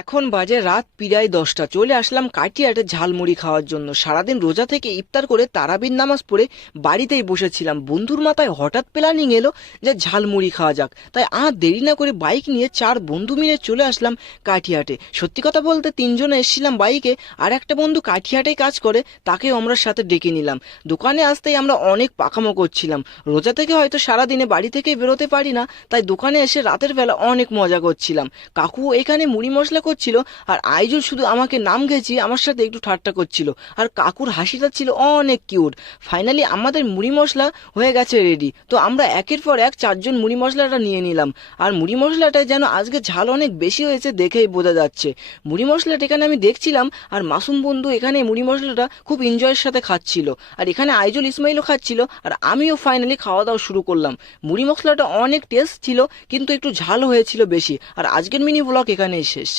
এখন বাজে রাত প্রায় 10টা। চলে আসলাম কাটিয়াটে ঝালমুড়ি খাওয়ার জন্য। সারাদিন রোজা থেকে ইফতার করে তারাবির নামাজ পড়ে বাড়িতেই বসেছিলাম। বন্ধুর মাথায় হঠাৎ প্ল্যানিং এলো যে ঝালমুড়ি খাওয়া যাক। তাই আর দেরি না করে বাইক নিয়ে 4 বন্ধু মিলে চলে আসলাম কাটিয়াটে। সত্যি কথা বলতে 3জনে এসেছিলাম বাইকে, আর একটা বন্ধু কাঠিয়াটেই কাজ করে, তাকেও আমরা সাথে ডেকে নিলাম। দোকানে আসতেই আমরা অনেক পাকামো করছিলাম। রোজা থেকে হয়তো সারাদিনে বাড়ি থেকে বেরোতে পারি না, তাই দোকানে এসে রাতের বেলা অনেক মজা করছিলাম। কাকু এখানে মুড়ি মশলা করছিল, আর আইজুল শুধু আমাকে নাম ঘেঁচিয়ে আমার সাথে একটু ঠাট্টা করছিল। আর কাকুর হাসিটা ছিল অনেক কিউট। ফাইনালি আমাদের মুড়ি মশলা হয়ে গেছে রেডি। তো আমরা একের পর এক 4জন মুড়ি মশলাটা নিয়ে নিলাম। আর মুড়ি মশলাটা যেন আজকে ঝাল অনেক বেশি হয়েছে দেখেই বোঝা যাচ্ছে। মুড়ি মশলাটা এখানে আমি দেখছিলাম, আর মাসুম বন্ধু এখানে মুড়ি মশলাটা খুব এনজয়ের সাথে খাচ্ছিল, আর এখানে আইজুল ইসমাইলও খাচ্ছিল, আর আমিও ফাইনালি খাওয়া দাওয়া শুরু করলাম। মুড়ি মশলাটা অনেক টেস্ট ছিল, কিন্তু একটু ঝাল হয়েছিল বেশি। আর আজকের মিনি ব্লগ এখানেই শেষ।